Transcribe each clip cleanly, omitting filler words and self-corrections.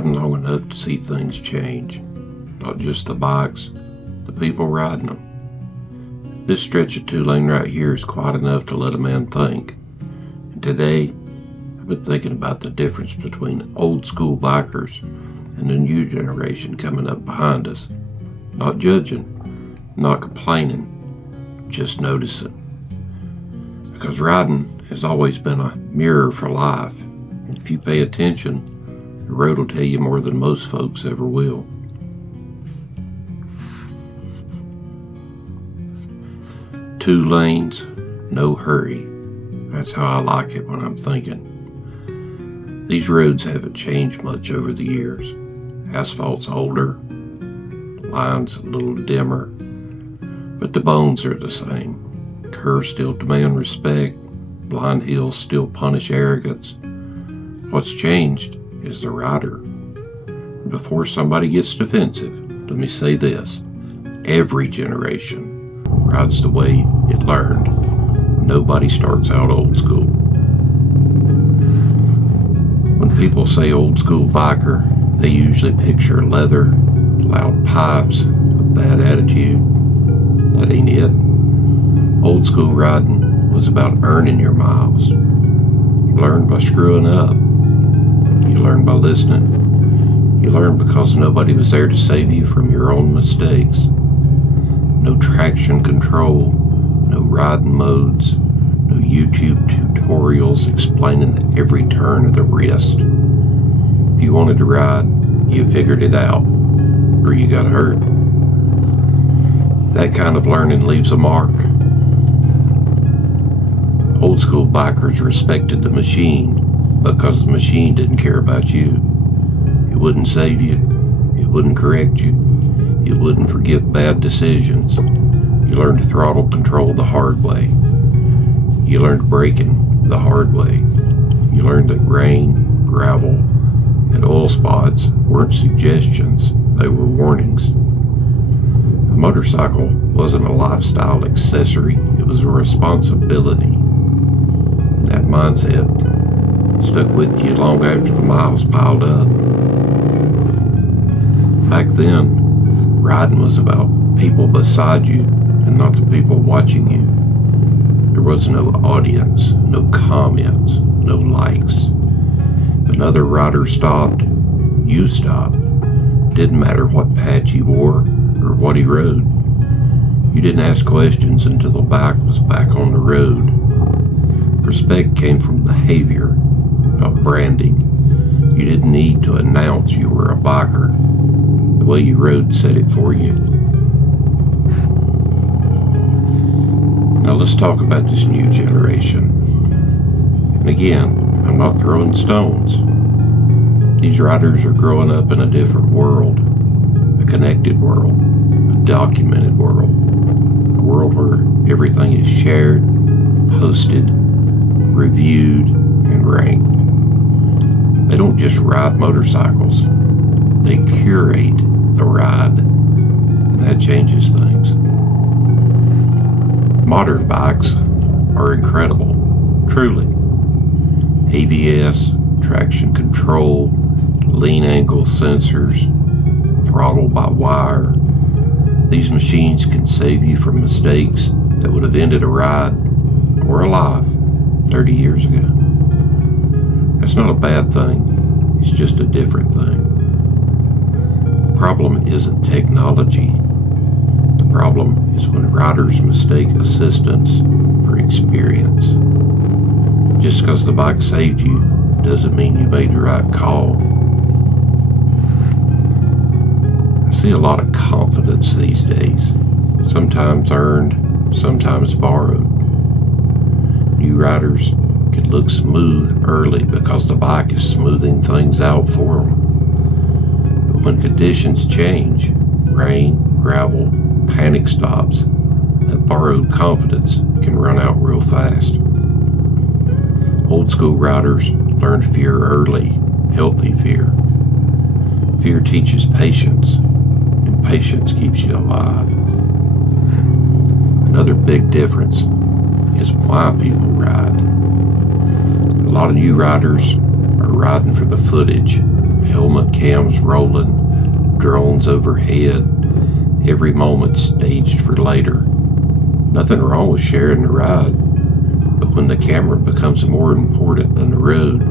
riding long enough to see things change. Not just the bikes, the people riding them. This stretch of 2-lane right here is quite enough to let a man think. And today, I've been thinking about the difference between old school bikers and the new generation coming up behind us. Not judging, not complaining, just noticing. Because riding has always been a mirror for life. And if you pay attention, the road will tell you more than most folks ever will. Two lanes, no hurry. That's how I like it when I'm thinking. These roads haven't changed much over the years. Asphalt's older, the lines a little dimmer, but the bones are the same. Curves still demand respect, blind hills still punish arrogance. What's changed is the rider. Before somebody gets defensive, let me say this. Every generation rides the way it learned. Nobody starts out old school. When people say old school biker, they usually picture leather, loud pipes, a bad attitude. That ain't it. Old school riding was about earning your miles. You learned by screwing up. You learned by listening. You learned because nobody was there to save you from your own mistakes. No traction control, no riding modes, no YouTube tutorials explaining every turn of the wrist. If you wanted to ride, you figured it out, or you got hurt. That kind of learning leaves a mark. Old school bikers respected the machine because the machine didn't care about you. It wouldn't save you. It wouldn't correct you. It wouldn't forgive bad decisions. You learned to throttle control the hard way. You learned braking the hard way. You learned that rain, gravel, and oil spots weren't suggestions, they were warnings. A motorcycle wasn't a lifestyle accessory, it was a responsibility. And that mindset stuck with you long after the miles piled up. Back then, riding was about people beside you and not the people watching you. There was no audience, no comments, no likes. If another rider stopped, you stopped. Didn't matter what patch he wore or what he rode. You didn't ask questions until the bike was back on the road. Respect came from behavior, not branding. You didn't need to announce you were a biker. The way you rode said it for you. Now let's talk about this new generation. And again, I'm not throwing stones. These riders are growing up in a different world, a connected world, a documented world, a world where everything is shared, posted, reviewed, and ranked. They don't just ride motorcycles, they curate the ride, and that changes things. Modern bikes are incredible, truly. ABS, traction control, lean angle sensors, throttle by wire. These machines can save you from mistakes that would have ended a ride or a life 30 years ago. That's not a bad thing, it's just a different thing. The problem isn't technology. The problem is when riders mistake assistance for experience. Just because the bike saved you doesn't mean you made the right call. I see a lot of confidence these days, sometimes earned, sometimes borrowed. New riders can look smooth early because the bike is smoothing things out for them. But when conditions change, rain, gravel, panic stops, that borrowed confidence can run out real fast. Old school riders learn fear early, healthy fear. Fear teaches patience, and patience keeps you alive. Another big difference is why people ride. A lot of new riders are riding for the footage, helmet cams rolling, drones overhead, every moment staged for later. Nothing wrong with sharing the ride, but when the camera becomes more important than the road,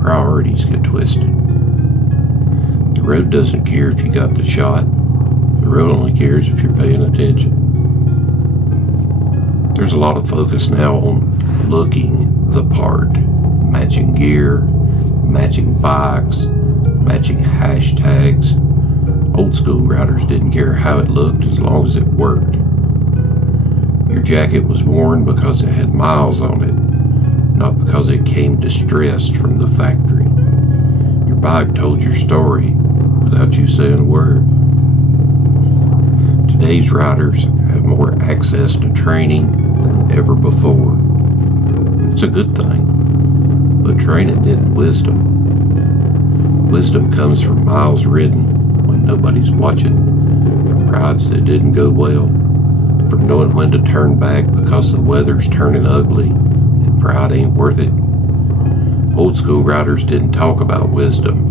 priorities get twisted. The road doesn't care if you got the shot. The road only cares if you're paying attention. There's a lot of focus now on looking the part, matching gear, matching bikes, matching hashtags. Old school riders didn't care how it looked as long as it worked. Your jacket was worn because it had miles on it, not because it came distressed from the factory. Your bike told your story without you saying a word. Today's riders have more access to training than ever before. It's a good thing, but training isn't wisdom. Wisdom comes from miles ridden when nobody's watching, from rides that didn't go well, from knowing when to turn back because the weather's turning ugly and pride ain't worth it. Old school riders didn't talk about wisdom.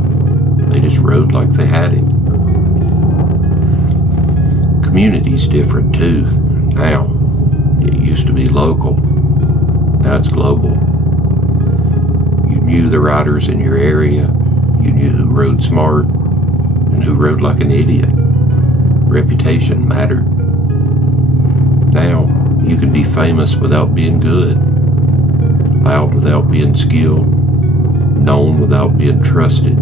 They just rode like they had it. Community's different too now. It used to be local. Now it's global. You knew the riders in your area. You knew who rode smart and who rode like an idiot. Reputation mattered. Now you can be famous without being good, loud without being skilled, known without being trusted.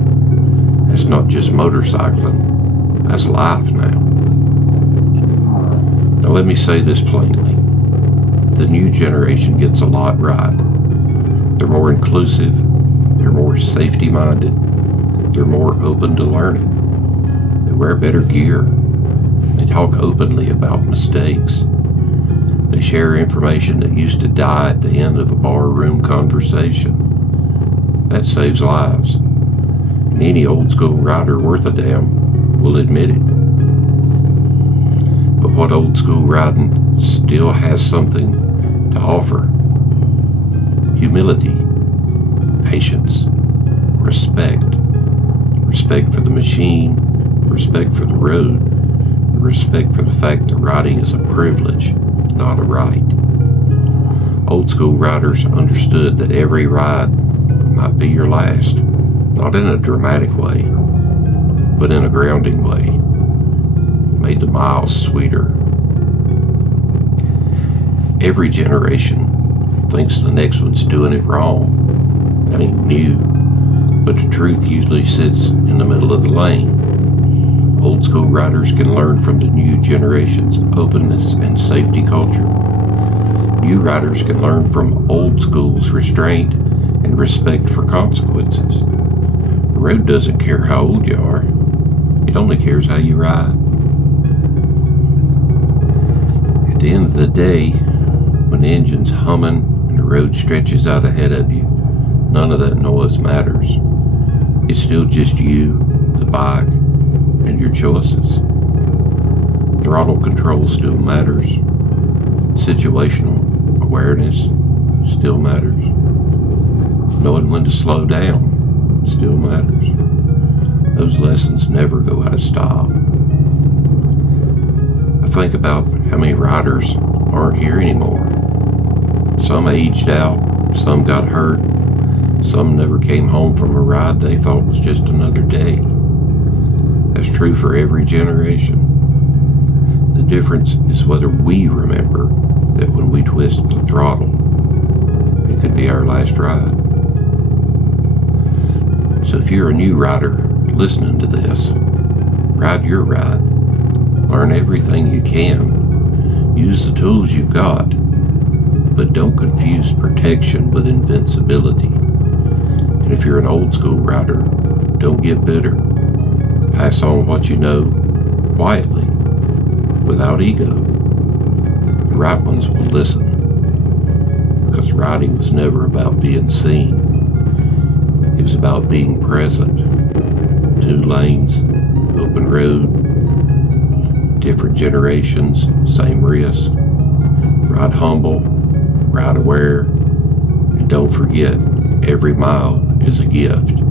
That's not just motorcycling. That's life now. Now let me say this plainly. The new generation gets a lot right. They're more inclusive. They're more safety-minded. They're more open to learning. They wear better gear. They talk openly about mistakes. They share information that used to die at the end of a barroom conversation. That saves lives. And any old school rider worth a damn will admit it. But what old school riding still has something to offer? Humility, patience, respect. Respect for the machine, respect for the road, and respect for the fact that riding is a privilege, not a right. Old school riders understood that every ride might be your last, not in a dramatic way, but in a grounding way. It made the miles sweeter. Every generation thinks the next one's doing it wrong. That ain't new, but the truth usually sits in the middle of the lane. Old school riders can learn from the new generation's openness and safety culture. New riders can learn from old school's restraint and respect for consequences. The road doesn't care how old you are. It only cares how you ride. At the end of the day, when the engine's humming and the road stretches out ahead of you, none of that noise matters. It's still just you, the bike, and your choices. Throttle control still matters. Situational awareness still matters. Knowing when to slow down still matters. Those lessons never go out of style. I think about how many riders aren't here anymore. Some aged out, some got hurt, some never came home from a ride they thought was just another day. That's true for every generation. The difference is whether we remember that when we twist the throttle, it could be our last ride. So if you're a new rider listening to this, ride your ride. Learn everything you can. Use the tools you've got. But don't confuse protection with invincibility. And if you're an old school rider, don't get bitter. Pass on what you know quietly, without ego. The right ones will listen, because riding was never about being seen. It was about being present. 2 lanes, open road, different generations, same risk. Ride humble, ride aware, and don't forget, every mile is a gift.